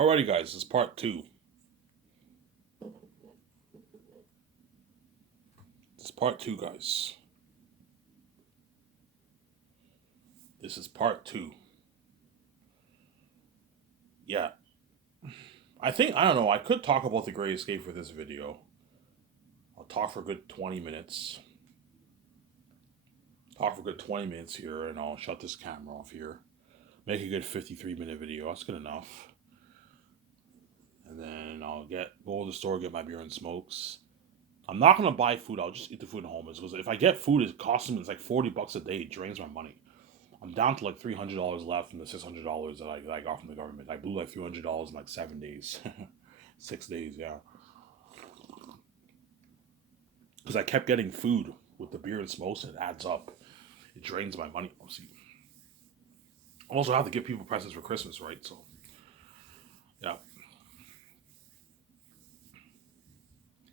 Alrighty, guys, this is part two. This is part two, guys. This is part two. Yeah. I don't know, I could talk about The Great Escape for this video. I'll talk for a good 20 minutes. Talk for a good 20 minutes here, and I'll shut this camera off here. Make a good 53-minute video. That's good enough. And then I'll go to the store, get my beer and smokes. I'm not gonna buy food. I'll just eat the food at home. Because if I get food, it costs me. It's like $40 a day. It drains my money. I'm down to like $300 left from the $600 that I got from the government. I blew like $300 in like 7 days, 6 days, yeah. Because I kept getting food with the beer and smokes, and it adds up. It drains my money. Obviously. I also have to give people presents for Christmas, right? So, yeah.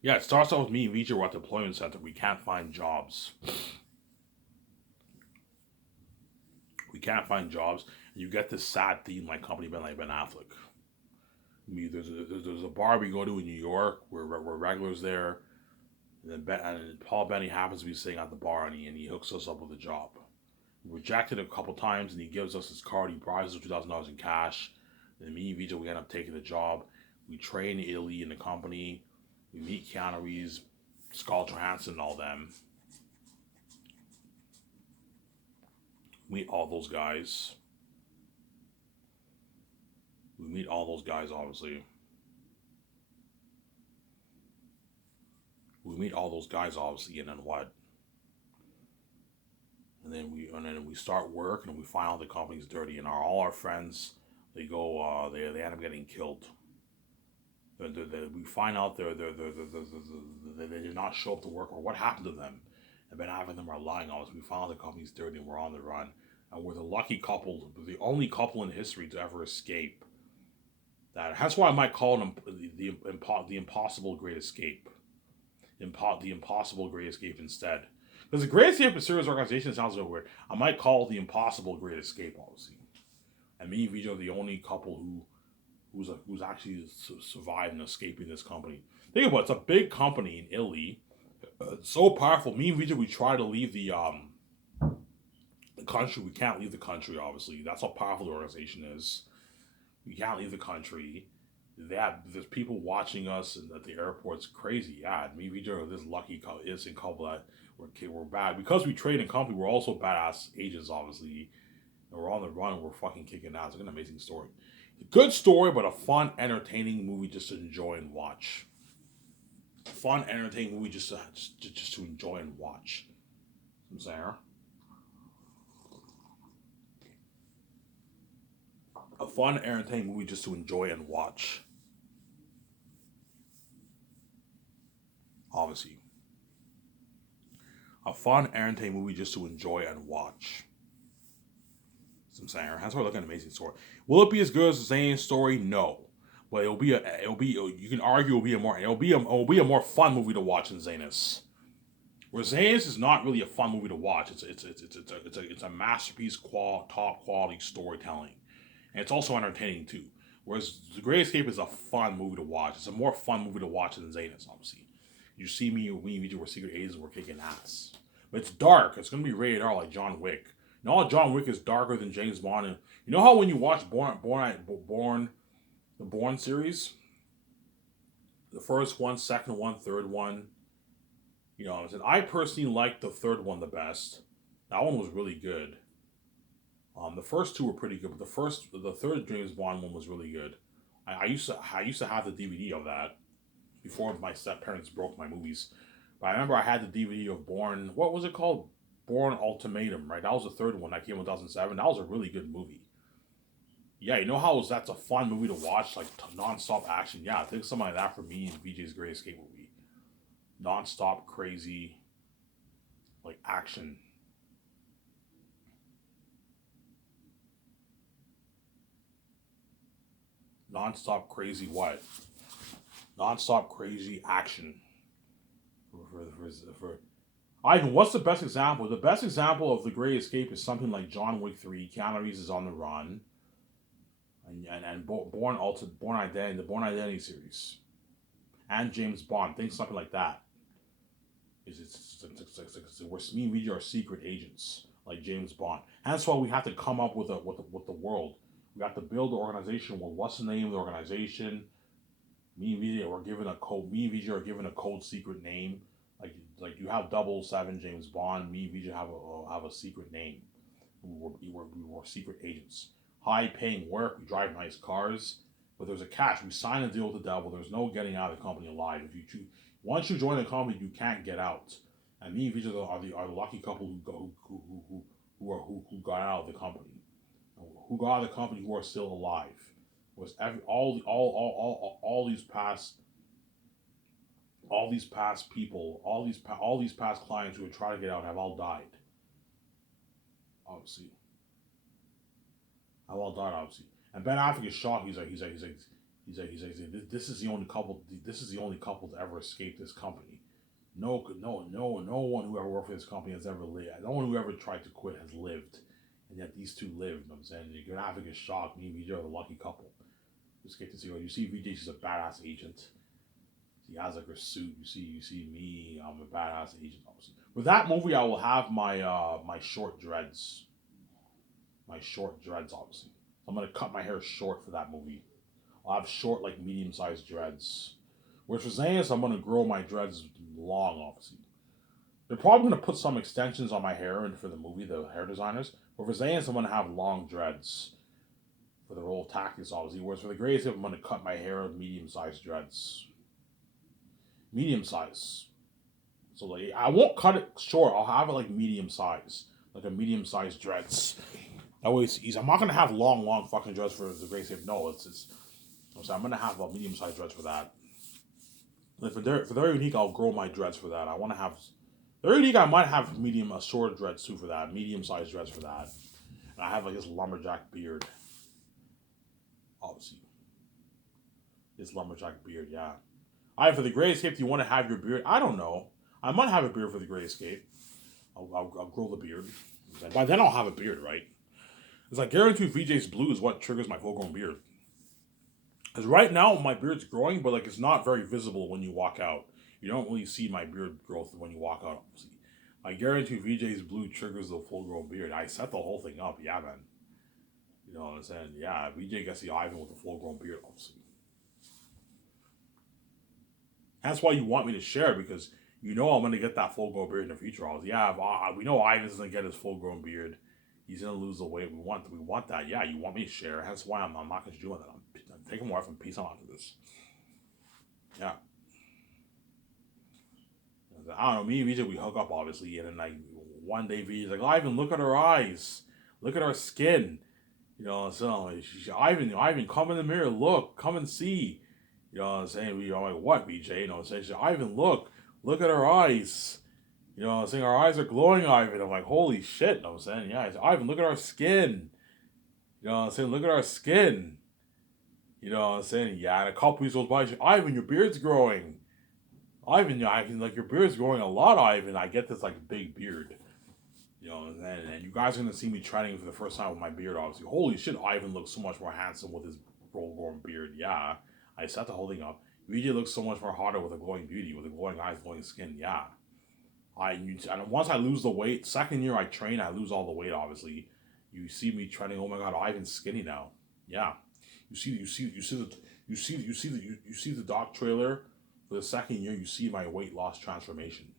Yeah, it starts out with me and Vijay. We're at the employment center. We can't find jobs. We can't find jobs. And you get this sad theme like company Ben Affleck. There's a bar we go to in New York where we're regulars there. And then Paul Benny happens to be sitting at the bar, and he hooks us up with a job. We rejected a couple times, and he gives us his card. He buys us $2,000 in cash. And me and Vijay, we end up taking the job. We train in Italy in the company. We meet Keanu Reeves, Scarlett Johansson, and all them. Meet all those guys. We meet all those guys, obviously. We meet all those guys, obviously, and then what? And then we start work, and we find out the company's dirty, and all our friends, they go, they end up getting killed. We find out they did not show up to work, or what happened to them. And Ben having them are lying on us. We found out the company's dirty, and we're on the run. And we're the lucky couple, the only couple in history to ever escape. That's why I might call them the impossible great escape. The impossible great escape instead. Because the Great Escape is a serious organization sounds a bit weird. I might call it the impossible great escape, obviously. And me and Vijay are the only couple who's actually survived and escaping this company. Think about it, it's a big company in Italy. So powerful. Me and Vijay, we try to leave the country. We can't leave the country, obviously. That's how powerful the organization is. We can't leave the country. There's people watching us at the airport. It's crazy. Yeah, me and Vijay are this lucky innocent couple that we're bad. Because we trade in company, we're also badass agents, obviously. And we're on the run, we're fucking kicking ass. It's an amazing story. A good story, but a fun, entertaining movie just to enjoy and watch. Fun, entertaining movie just to enjoy and watch. I'm saying. A fun, entertaining movie just to enjoy and watch. Obviously. A fun, entertaining movie just to enjoy and watch. I'm saying. That's why I look at an amazing story. Will it be as good as Zane's story? No. But you can argue it'll be a more fun movie to watch than Zanus. Where Zanus is not really a fun movie to watch. It's a masterpiece, top quality storytelling. And it's also entertaining too. Whereas The Great Escape is a fun movie to watch. It's a more fun movie to watch than Zanus, obviously. You see me and we're secret agents and we're kicking ass. But it's dark. It's gonna be rated R like John Wick. You know how John Wick is darker than James Bond, and you know how when you watch the Bourne series, the first one, second one, third one, I personally liked the third one the best. That one was really good. The first two were pretty good, but the third James Bond one was really good. I used to have the DVD of that before my step parents broke my movies. But I remember I had the DVD of Bourne. What was it called? Bourne Ultimatum, right? That was the third one that came in 2007. That was a really good movie. Yeah, you know how that's a fun movie to watch, like non-stop action. Yeah, I think something like that for me and BJ's Great Escape movie. Non-stop crazy, like action. Non-stop crazy what? Non-stop crazy action. For Ivan, what's the best example? The best example of The Great Escape is something like John Wick 3. Keanu Reeves is on the run. Born Identity, the Born Identity series, and James Bond. Think something like that. Where me and VJ are secret agents, like James Bond. And that's why we have to come up with the world. We have to build the organization. Well, what's the name of the organization? Me and VJ are given a code. Me and VJ are given a code secret name. Like you have 007 James Bond. Me and VJ have a secret name. We were secret agents. High paying work. We drive nice cars. But there's a catch. We sign a deal with the devil. There's no getting out of the company alive. If you choose, once you join the company, you can't get out. And me and VJ are the lucky couple who got out of the company. Who got out of the company who are still alive. Was all these past people, all these past clients who would try to get out have all died. Obviously. Have all died, obviously. And Ben Affleck is shocked. He's like, this is the only couple to ever escape this company. No one who ever worked for this company has ever lived. No one who ever tried to quit has lived. And yet these two lived, you know what I'm saying? Ben Affleck is shocked. Me and VJ are the lucky couple. Just get to see, you see VJ, she's a badass agent. She has like her suit. You see me, I'm a badass agent, obviously. With that movie, I will have my my short dreads. My short dreads, obviously. I'm gonna cut my hair short for that movie. I'll have short, like medium-sized dreads. Whereas for Xehanort, I'm gonna grow my dreads long, obviously. They're probably gonna put some extensions on my hair and for the movie, the hair designers. But for Xehanort, I'm gonna have long dreads for the role of Tactics, obviously. Whereas for the Greatest Hits, I'm gonna cut my hair medium-sized dreads. Medium size. So like I won't cut it short. I'll have it like medium size, like a medium-sized dreads. That way it's easy. I'm not gonna have long fucking dreads for the Greatest Hits. No, I'm gonna have a medium-sized dreads for that. Like for Very Unique, I'll grow my dreads for that. I want to have Very Unique. I might have short dreads too for that. Medium-sized dreads for that. And I have like this lumberjack beard. Obviously, this lumberjack beard. Yeah. For the Great Escape, do you want to have your beard? I don't know. I might have a beard for the Great Escape. I'll grow the beard. By then I'll have a beard, right? It's like guaranteed VJ's blue is what triggers my full-grown beard. Because right now my beard's growing, but like it's not very visible when you walk out. You don't really see my beard growth when you walk out. I guarantee VJ's blue triggers the full-grown beard. I set the whole thing up, yeah, man. You know what I'm saying? Yeah, VJ gets the Ivan with the full-grown beard, obviously. That's why you want me to share, because you know I'm going to get that full-grown beard in the future. We know Ivan's going to get his full-grown beard. He's going to lose the weight. We want that. Yeah, you want me to share. That's why I'm not going to do that. I'm taking more from peace on after this. Yeah. I don't know. Me and VJ, we hook up, obviously. And then like one day VJ's like, Ivan, look at her eyes. Look at her skin. You know, so Ivan, come in the mirror. Look, come and see. You know what I'm saying? I'm like, what, BJ? You know what I'm saying? Ivan, look at her eyes. You know what I'm saying? Our eyes are glowing, Ivan. I'm like, holy shit. You know what I'm saying? Yeah, Ivan, look at our skin. You know what I'm saying? Look at our skin. You know what I'm saying? Yeah, and a couple weeks goes by, she's like, Ivan, your beard's growing. Ivan, like your beard's growing a lot, Ivan. I get this like big beard. You know what I'm saying? And you guys are going to see me training for the first time with my beard, obviously. Holy shit, Ivan looks so much more handsome with his full-grown beard. Yeah. I set the whole thing up. VJ looks so much more hotter with a glowing beauty, with a glowing eyes, glowing skin. Yeah. And once I lose the weight, second year I train, I lose all the weight, obviously. You see me training, oh my god, Ivan's skinny now. Yeah. You see the doc trailer for the second year, you see my weight loss transformation.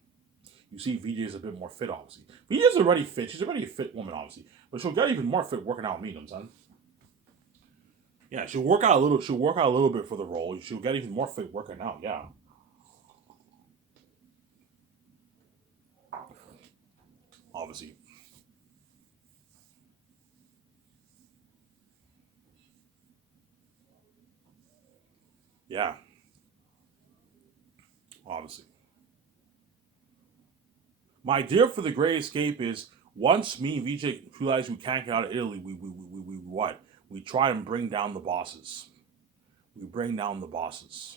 You see VJ is a bit more fit, obviously. VJ is already fit. She's already a fit woman, obviously. But she'll get even more fit working out with me, you know what I'm saying? Yeah, she'll work out a little bit for the role. She'll get even more fit working out, yeah. Obviously. Yeah. Obviously. My idea for the Great Escape is once me and VJ realize we can't get out of Italy, we what? We try and bring down the bosses. We bring down the bosses.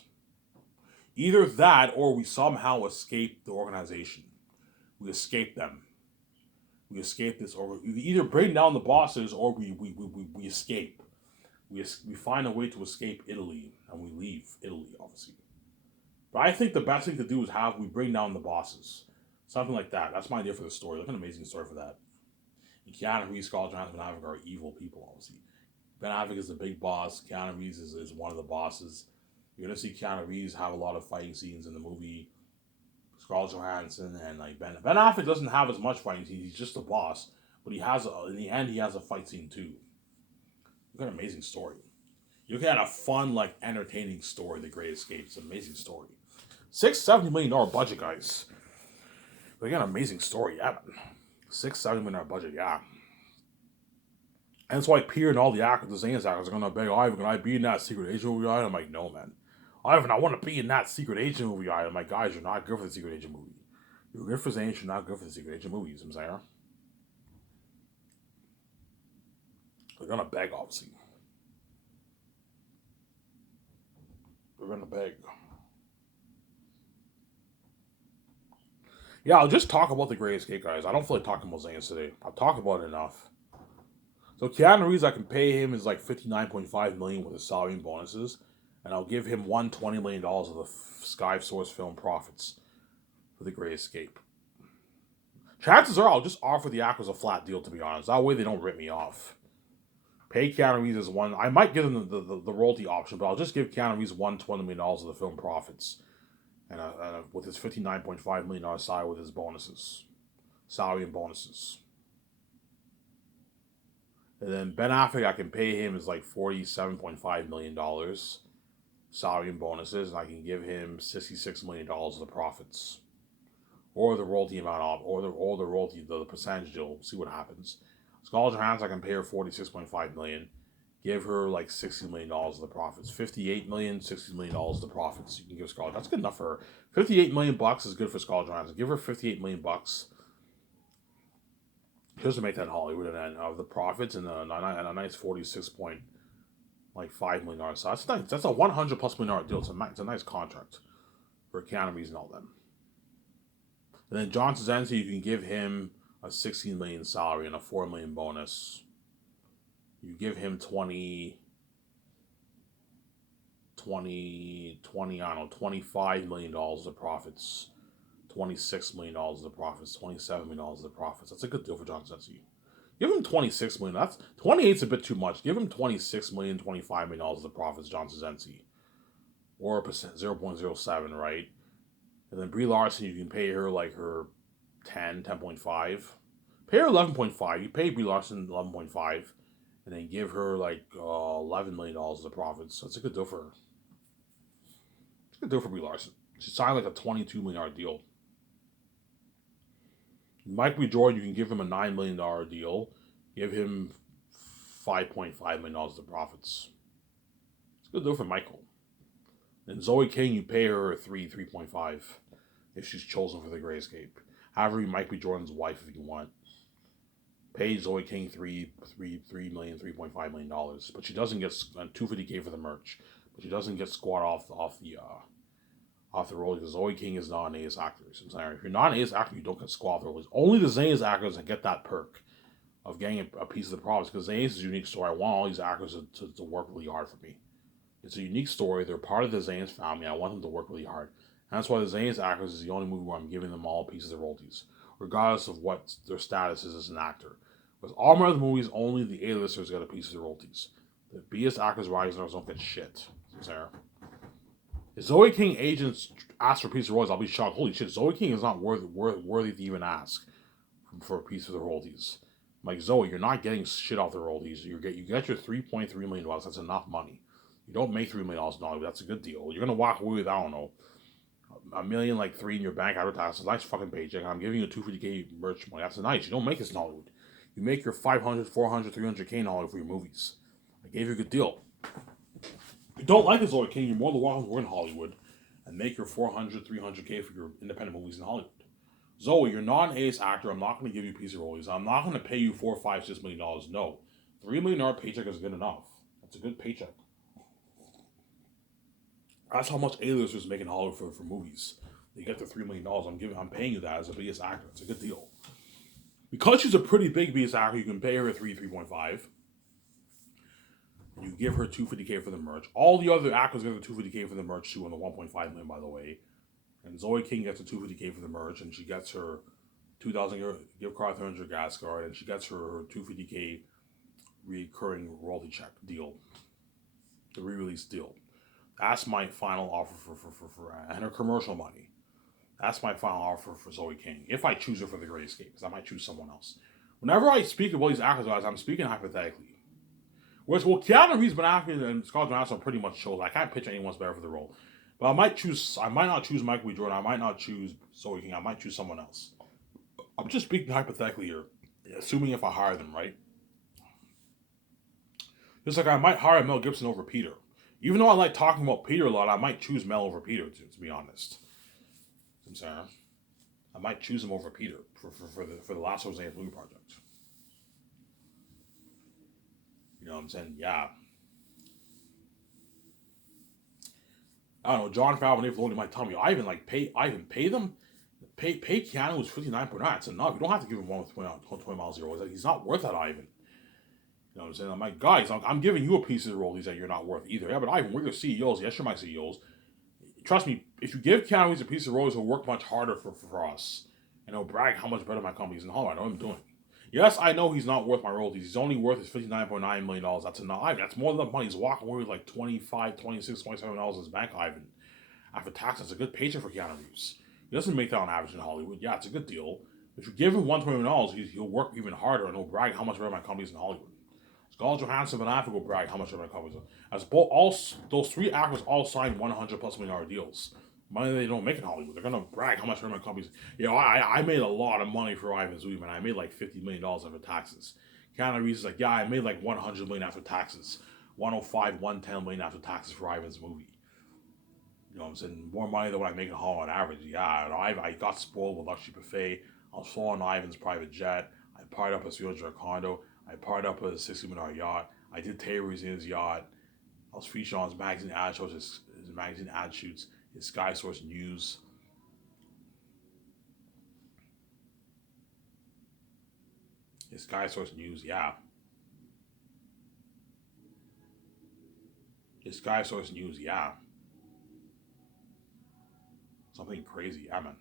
Either that or we somehow escape the organization. We escape them. We escape this, or we either bring down the bosses or we escape. We find a way to escape Italy, and we leave Italy, obviously. But I think the best thing to do is we bring down the bosses, something like that. That's my idea for the story. Like an amazing story for that. And Keanu Reeves, Scarlett Johansson, Ben Affleck are evil people, obviously. Ben Affleck is the big boss. Keanu Reeves is one of the bosses. You're gonna see Keanu Reeves have a lot of fighting scenes in the movie. Scarlett Johansson and like Ben Affleck doesn't have as much fighting scenes. He's just the boss, but in the end he has a fight scene too. You've got an amazing story. You can have a fun, like entertaining story. The Great Escape. It's an amazing story. $670 million budget, guys. But again, amazing story, yeah. $670 million budget, yeah. And that's why Peter and all the actors, the Zane's actors, are gonna beg Ivan, can I be in that secret agent movie? I'm like, no, man. Ivan, I want to be in that secret agent movie. I'm like, guys, you're not good for the secret agent movie. You're good for Zane, you're not good for the secret agent movies. I'm saying. They're gonna beg, obviously. They're gonna beg. Yeah, I'll just talk about the Great Escape, guys. I don't feel like talking about Zane's today. I'll talk about it enough. So Keanu Reeves, I can pay him is like $59.5 million with his salary and bonuses, and I'll give him $120 million of the Sky Source film profits for the Great Escape. Chances are I'll just offer the actors a flat deal, to be honest. That way they don't rip me off. Pay Keanu Reeves as one. I might give them the royalty option, but I'll just give Keanu Reeves $120 million of the film profits, and with his $59.5 million salary with his bonuses, salary and bonuses. And then Ben Affleck, I can pay him is like $47.5 million salary and bonuses, and I can give him $66 million of the profits, or the royalty amount, or the royalty, the percentage deal. See what happens. Scarlett Johansson, I can pay her $46.5 million, give her like $60 million of the profits, $58 million, $60 million of the profits. You can give Scarlett. That's good enough for her. $58 million is good for Scarlett Johansson. Give her $58 million. Just to make that Hollywood, and then of the profits and a nice $46.5 million. So that's nice. That's a $100+ million deal. It's a nice contract for Keanu Reeves and all them. And then John Krasinski, you can give him a $16 million salary and a $4 million bonus. You give him 20, I don't know, $25 million of profits. $26 million of the profits, $27 million of the profits. That's a good deal for John Krasinski. Give him $26 million. That's 28's a bit too much. Give him $26 million, $25 million of the profits, John Krasinski. Or a percent, 0.07, right? And then Brie Larson, you can pay her like her 10.5. Pay her 11.5. You pay Brie Larson 11.5. And then give her like $11 million of the profits. That's a good deal for her. It's a good deal for Brie Larson. She signed like a $22 million deal. Mike B. Jordan, you can give him a $9 million deal. Give him $5.5 million of the profits. It's a good deal for Michael. And Zoe King, you pay her 3.5 if she's chosen for the Great Escape. However, you might be Jordan's wife if you want. Pay Zoe King $3.5 million. But she doesn't get $250K for the merch. But she doesn't get squat off the roll, because Zoe King is not an A-list actor. So if you're not an A-list actor, you don't get squat off the roll. Only the Zane's actors that get that perk of getting a piece of the profits, because Zane's is a unique story. I want all these actors to work really hard for me. It's a unique story. They're part of the Zane's family. I want them to work really hard. And that's why the Zane's actors is the only movie where I'm giving them all pieces of royalties, regardless of what their status is as an actor. With all my other movies, only the A-listers get a piece of the royalties. The B-list actors, rising stars don't get shit. Sarah. If Zoe King agents ask for a piece of royalties, I'll be shocked. Holy shit, Zoe King is not worthy to even ask for a piece of the royalties. Like, Zoe, you're not getting shit off the royalties. You get your $3.3 million. That's enough money. You don't make $3 million in Hollywood. That's a good deal. You're gonna walk away with, I don't know, $1.3 million in your bank advertising. Nice fucking paycheck. I'm giving you a $250K merch money. That's nice. You don't make this in Hollywood. You make your $500, $400, $300K in Hollywood for your movies. I gave you a good deal. If you don't like this, Zoe King, you're more than welcome to work in Hollywood and make your $400, $300K for your independent movies in Hollywood. Zoe, you're not an A-list actor. I'm not going to give you a piece of royalties. I'm not going to pay you $4, $5, $6 million. No. $3 million paycheck is good enough. That's a good paycheck. That's how much A-listers make in Hollywood for movies. You get the $3 million. I'm paying you that as a B-list actor. It's a good deal. Because she's a pretty big B-list actor, you can pay her a 3.5. You give her $250K for the merch. All the other actors get the $250K for the merch too, on the $1.5 million, by the way. And Zoe King gets a $250K for the merch, and she gets her 2,000 gift card to her gas card, and she gets her $250K recurring royalty check deal, the re-release deal. That's my final offer for and her commercial money. That's my final offer for Zoe King. If I choose her for the Great Escape, because I might choose someone else. Whenever I speak about these actors, guys, I'm speaking hypothetically. Whereas, well, Keanu Reeves, Ben Affleck, and Scarlett Johansson pretty much shows. I can't picture anyone's better for the role. But I might not choose Michael B. Jordan. I might not choose Zoe King. I might choose someone else. I'm just speaking hypothetically here, assuming if I hire them, right? Just like I might hire Mel Gibson over Peter. Even though I like talking about Peter a lot, I might choose Mel over Peter, to be honest. I'm saying, I might choose him over Peter for the Last of Us movie project. You know what I'm saying? Yeah. I don't know. John Favreau and Dave Filoni might tell me, Ivan, pay them. Pay Keanu was 59.9. That's enough. You don't have to give him one with 20 miles an hour. He's not worth that, Ivan. You know what I'm saying? I'm like, guys, I'm giving you a piece of the role that you're not worth either. Yeah, but Ivan, we're your CEOs. Yes, you're my CEOs. Trust me, if you give Keanu a piece of the role, he'll work much harder for us. And he'll brag how much better my company is in Hollywood. I know what I'm doing. Yes, I know he's not worth my royalties. He's only worth his $59.9 million. That's enough. Ivan, that's more than enough money. He's walking away with like $25, $26, $27 in his bank, Ivan. After tax, that's a good paycheck for Keanu Reeves. He doesn't make that on average in Hollywood. Yeah, it's a good deal. If you give him $120 million, he'll work even harder and he'll brag how much better my company is in Hollywood. Scarlett Johansson and Affleck will brag how much better my company is. As those three actors all signed $100+ million deals. Money they don't make in Hollywood. They're gonna brag how much better my company is. You know, I made a lot of money for Ivan's movie, man. I made like $50 million after taxes. Keanu Reeves is like, yeah, I made like $100 million after taxes. 105, 110 million after taxes for Ivan's movie. You know what I'm saying? More money than what I make in Hollywood on average. Yeah, I got spoiled with luxury buffet. I was flying Ivan's private jet. I partied up a $300 condo. I partied up a $60 million yacht. I did tapings in his yacht. I was featured on his magazine ad shows, his magazine ad shoots, his Sky Source News. His Sky Source News, yeah. His Sky Source News, yeah. Something crazy, yeah, man.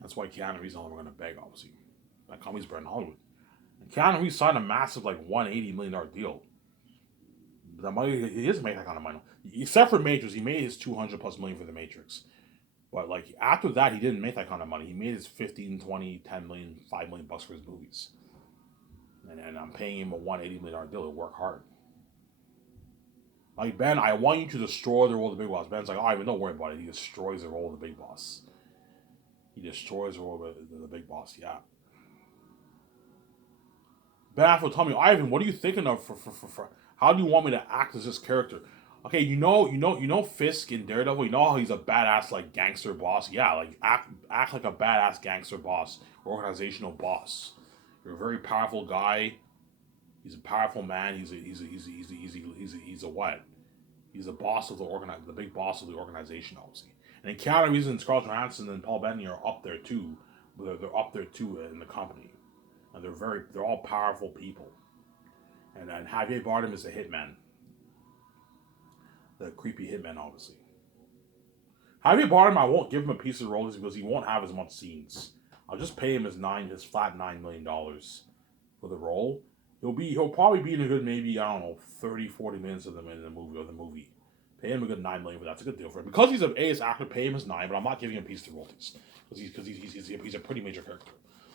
That's why Keanu Reeves is no longer going to beg, obviously. That company's better in Hollywood. And Keanu Reeves signed a massive, like, $180 million deal. The money, he doesn't make that kind of money. Except for Matrix, he made his $200+ million for the Matrix. But, like, after that, he didn't make that kind of money. He made his 15, 20, 10 million, $5 million bucks for his movies. And I'm paying him a $180 million deal to work hard. Like, Ben, I want you to destroy the role of the Big Boss. Ben's like, oh, Ivan, don't worry about it. He destroys the role of the Big Boss. He destroys the role of the Big Boss, yeah. Ben Affleck, tell me, Ivan, what are you thinking of for how do you want me to act as this character? Okay, you know Fisk in Daredevil. You know how he's a badass like gangster boss. Yeah, like act like a badass gangster boss, organizational boss. You're a very powerful guy. He's a powerful man. He's a what? He's a boss of the big boss of the organization, obviously. And then Keanu Reeves and Scarlett Johansson and Paul Bettany are up there too. They're up there too in the company, and they're all powerful people. And then Javier Bardem is the hitman, the creepy hitman, obviously. Javier Bardem, I won't give him a piece of the roles because he won't have as much scenes. I'll just pay him his flat $9 million for the role. He'll probably be in a good maybe, I don't know, 30, 40 minutes of the movie. Pay him a good $9 million, but that's a good deal for him. Because he's an A-list actor, pay him his 9, but I'm not giving him a piece of the royalties. Because he's a pretty major character.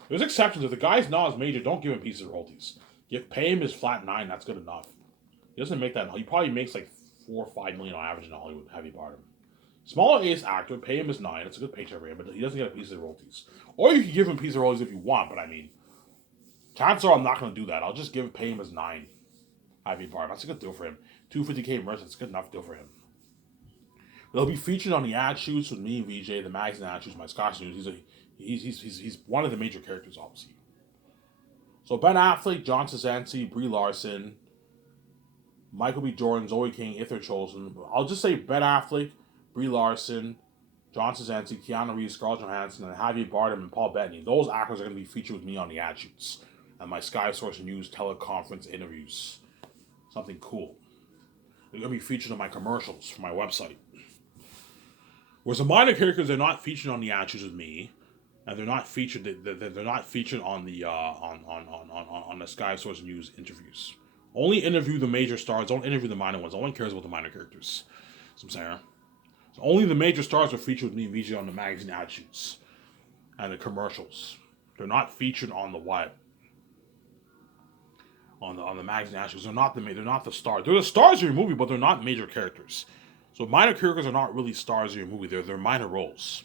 There's exceptions. If the guy's not as major, don't give him a piece of the royalties. Pay him his flat 9, that's good enough. He doesn't make that. He probably makes like 4 or 5 million on average in Hollywood, Javier Bardem. Smaller A-list actor, pay him his 9. It's a good paycheck for him, but he doesn't get a piece of the royalties. Or you can give him a piece of royalties if you want, but I mean, chances are I'm not going to do that. I'll just pay him his 9. Javier Bardem. That's a good deal for him. $250K merch, that's a good enough deal for him. They'll be featured on the ad shoots with me and VJ, the magazine ad shoots, my Scotch News. He's one of the major characters, obviously. So Ben Affleck, John Krasinski, Brie Larson, Michael B. Jordan, Zoe King, if they're chosen. I'll just say Ben Affleck, Brie Larson, John Krasinski, Keanu Reeves, Scarlett Johansson, and Javier Bardem and Paul Bettany. Those actors are going to be featured with me on the ad shoots and my Sky Source News teleconference interviews. something cool. They're gonna be featured in my commercials for my website. Whereas the minor characters, they're not featured on the Actors with Me, and they're not featured. They're not featured on the on the Sky Source News interviews. Only interview the major stars. Don't interview the minor ones. No one cares about the minor characters. That's what I'm saying. So only the major stars are featured with me and VJ on the magazine ad shoots and the commercials. They're not featured on the what? On the magazine ad shoots. They're not the stars. They're the stars of your movie, but they're not major characters. So minor characters are not really stars of your movie. They're minor roles.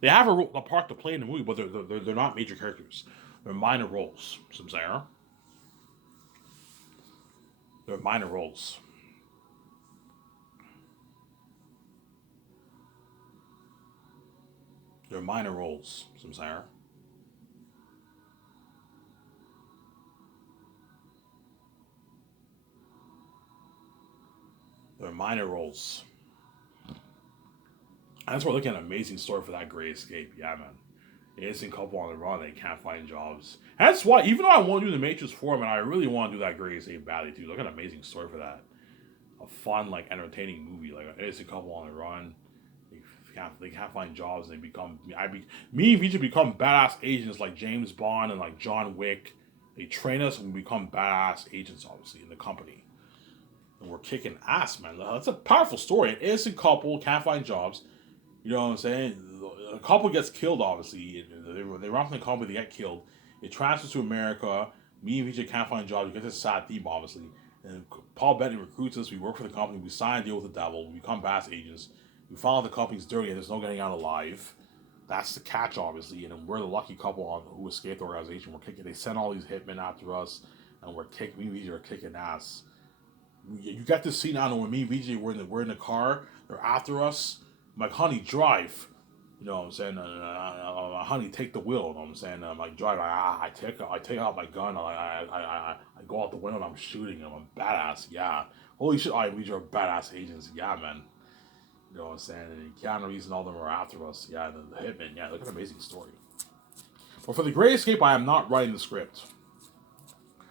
They have a part to play in the movie, but they're not major characters. They're minor roles. So I'm saying. They're minor roles. They're minor roles. So I'm saying. They're minor roles. And that's why we're looking at an amazing story for that Great Escape. Yeah, man. Innocent couple on the run, they can't find jobs. And that's why, even though I want to do the Matrix 4, man, I really want to do that Great Escape badly, too. Look at an amazing story for that. A fun, like, entertaining movie. Like, an innocent couple on the run. They can't find jobs, and they become... me and Vijay become badass agents like James Bond and, like, John Wick. They train us, and we become badass agents, obviously, in the company. And we're kicking ass, man. That's a powerful story. An innocent couple can't find jobs. You know what I'm saying? A couple gets killed, obviously. They run from the company, they get killed. It transfers to America. Me and VJ can't find jobs. We get this sad theme, obviously. And Paul Bettany recruits us. We work for the company. We sign a deal with the devil. We become badass agents. We find out the company's dirty and there's no getting out alive. That's the catch, obviously. And then we're the lucky couple who escaped the organization. We're kicking. They send all these hitmen after us, and me and VJ are kicking ass. You get this scene now when me and VJ we're in the car. They're after us. I'm like, honey, drive. You know what I'm saying? Honey, take the wheel. You know what I'm saying? I'm like, drive. I take out my gun. I go out the window and I'm shooting him. I'm badass. Yeah. Holy shit, we are badass agents. Yeah, man. You know what I'm saying? And Keanu Reeves and all them are after us. Yeah, the hitman. Yeah, look at an amazing story. But for The Great Escape, I am not writing the script.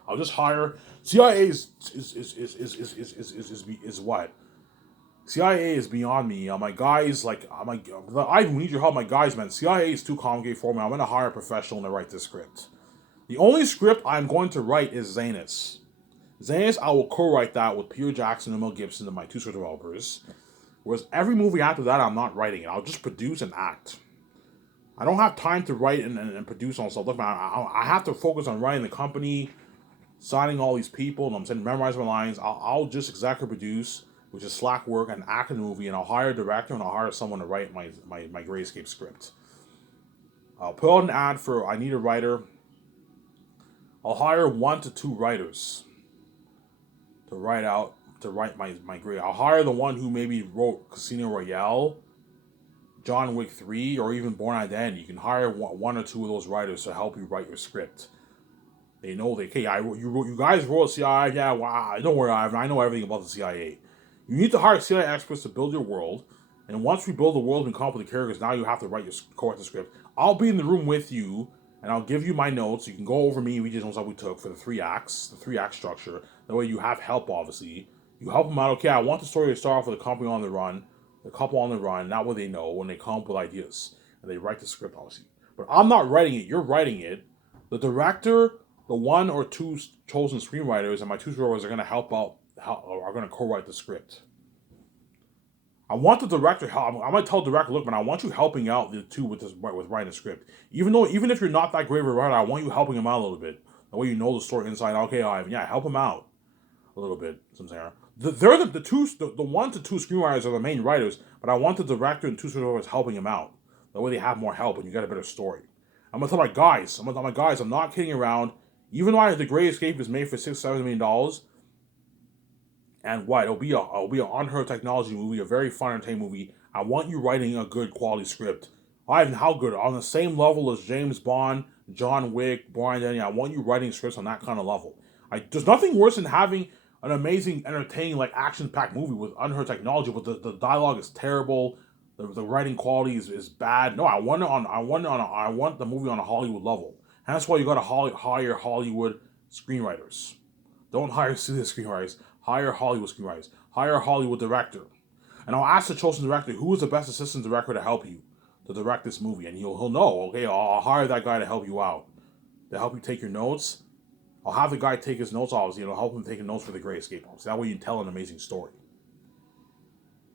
I'll just hire... CIA is what? CIA is beyond me. My guys, I need your help, my guys, man. CIA is too complicated for me. I'm going to hire a professional to write this script. The only script I'm going to write is Zanus. Zanus, I will co-write that with Peter Jackson and Mel Gibson and my two script developers. Whereas every movie after that, I'm not writing it. I'll just produce and act. I don't have time to write and produce on stuff. Look, man, I have to focus on writing the company, signing all these people, and I'm saying memorize my lines. I'll just exactly produce, which is slack work, and act in the movie, and I'll hire a director and I'll hire someone to write my Great Escape script. I'll put out an ad for I need a writer. I'll hire 1 to 2 writers to write my great. I'll hire the one who maybe wrote Casino Royale, John Wick 3, or even Bourne Identity. You can hire 1 or 2 of those writers to help you write your script. They know you guys wrote CIA. Yeah, wow. Don't worry, I know everything about the CIA. You need to hire CIA experts to build your world. And once we build the world and come up with the characters, now you have to correct the script. I'll be in the room with you, and I'll give you my notes. You can go over me and we just know what we took for the 3 acts, the 3-act structure. That way you have help, obviously. You help them out. Okay, I want the story to start off with a company on the run, the couple on the run. That way they know when they come up with ideas. And they write the script, obviously. But I'm not writing it. You're writing it. The director, the 1 or 2 chosen screenwriters, and my 2 screenwriters are going to help out, are going to co-write the script. I want the director help. I'm going to tell the director, look, man, I want you helping out the 2 with writing the script. Even if you're not that great of a writer, I want you helping him out a little bit. That way you know the story inside. Okay, Ivan, yeah, help him out a little bit. They're the 1 to 2 screenwriters are the main writers, but I want the director and 2 screenwriters helping him out. That way they have more help and you get a better story. I'm going to tell my guys, I'm not kidding around. Even though The Great Escape is made for $6-7 million, and what, it'll be an unheard technology movie, a very fun, entertaining movie. I want you writing a good quality script. Ivan, how good? On the same level as James Bond, John Wick, Bourne Identity. I want you writing scripts on that kind of level. There's nothing worse than having an amazing, entertaining, action-packed movie with unheard technology, but the dialogue is terrible. The writing quality is bad. No, I want the movie on a Hollywood level. And that's why you got to hire Hollywood screenwriters. Don't hire studio screenwriters. hire Hollywood screenwriters, hire a Hollywood director. And I'll ask the chosen director, who is the best assistant director to help you to direct this movie? And he'll know, okay, I'll hire that guy to help you out, to help you take your notes. I'll have the guy take his notes, obviously, and I'll help him take notes for The Great Escape. Obviously. That way you can tell an amazing story.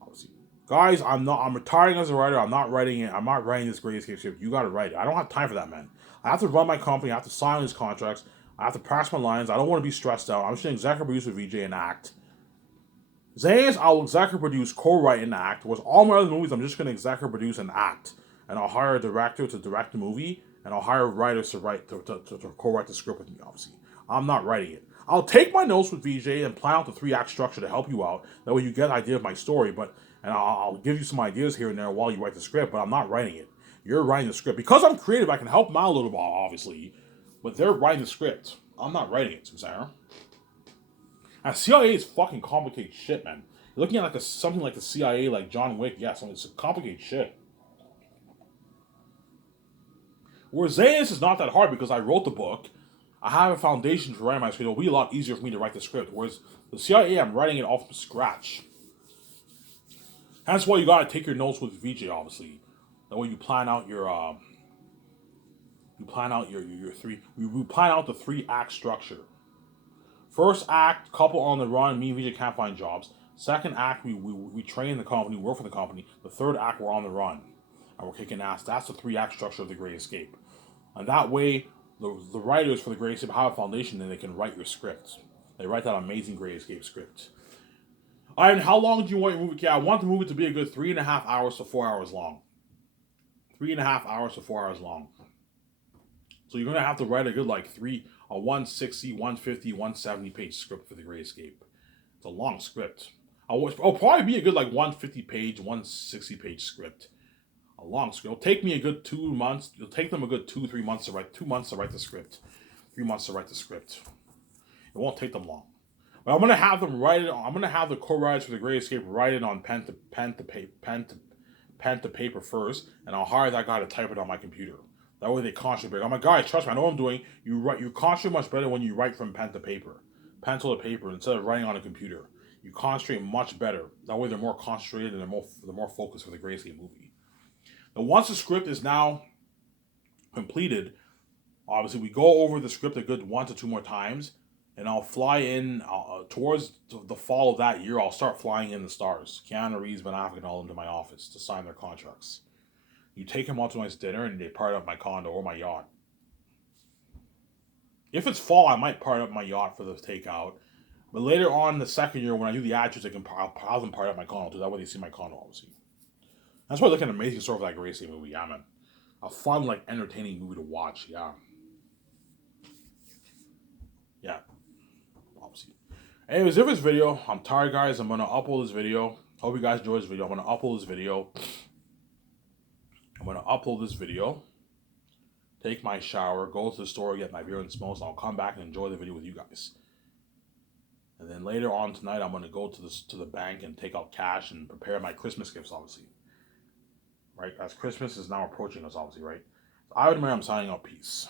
Obviously. Guys, I'm retiring as a writer. I'm not writing it. I'm not writing this Great Escape script. You gotta write it. I don't have time for that, man. I have to run my company. I have to sign these contracts. I have to pass my lines. I don't want to be stressed out. I'm just going to executive produce with VJ and act. Zayas, I'll executive produce, co-write, and act. Whereas all my other movies, I'm just going to executive produce and act. And I'll hire a director to direct the movie, and I'll hire writers to write to co-write the script with me, obviously. I'm not writing it. I'll take my notes with VJ and plan out the 3-act structure to help you out. That way you get an idea of my story, and I'll give you some ideas here and there while you write the script, but I'm not writing it. You're writing the script. Because I'm creative, I can help them out a little bit, obviously. But they're writing the script. I'm not writing it, Sarah. And CIA is fucking complicated shit, man. You're looking at something like the CIA, like John Wick. Yeah, it's complicated shit. Whereas Zayas is not that hard because I wrote the book. I have a foundation for writing my script. It'll be a lot easier for me to write the script. Whereas the CIA, I'm writing it off from scratch. That's why you gotta take your notes with VJ, obviously. That way you plan out your three. We plan out the 3-act structure. First act, couple on the run. Me and VJ can't find jobs. Second act, we train the company, work for the company. The third act, we're on the run, and we're kicking ass. That's the 3-act structure of The Great Escape. And that way, the writers for The Great Escape have a foundation, and they can write your script. They write that amazing Great Escape script. All right, and how long do you want your movie? Yeah, I want the movie to be a good 3.5 hours to 4 hours long. 3.5 hours to 4 hours long. So you're going to have to write a good 160, 150, 170 page script for The Great Escape. It's a long script. It'll probably be a good 150 page, 160 page script. A long script. It'll take me a good 2 months. It'll take them a good 2-3 months to write. 2 months to write the script. 3 months to write the script. It won't take them long. But I'm going to have them write it. I'm going to have the co-writers for The Great Escape write it on pen to paper first, and I'll hire that guy to type it on my computer. That way they concentrate. I'm like, guys, trust me, I know what I'm doing. You concentrate much better when you write from pen to paper. Pencil to paper instead of writing on a computer. You concentrate much better. That way they're more concentrated and they're more focused for the Great Escape movie. Now once the script is now completed, obviously we go over the script a good 1 to 2 more times, and I'll fly in towards the fall of that year. I'll start flying in the stars. Keanu Reeves, Ben Affleck, and all into my office to sign their contracts. You take them out to a nice dinner, and they part up my condo or my yacht. If it's fall, I might part up my yacht for the takeout. But later on in the second year, when I do the actors, I'll have them part up my condo too. That way they see my condo, obviously. That's why I look at an amazing story for that Great Escape movie. Yeah, man. A fun, entertaining movie to watch. Yeah. Yeah. Obviously. Anyways, if this video, I'm tired, guys. I'm going to upload this video. Hope you guys enjoy this video. I'm going to upload this video. Take my shower, go to the store, get my beer and smokes, and I'll come back and enjoy the video with you guys. And then later on tonight, I'm going to go to the bank and take out cash and prepare my Christmas gifts, obviously. Right? As Christmas is now approaching us, obviously, right? So I'm signing out. Peace.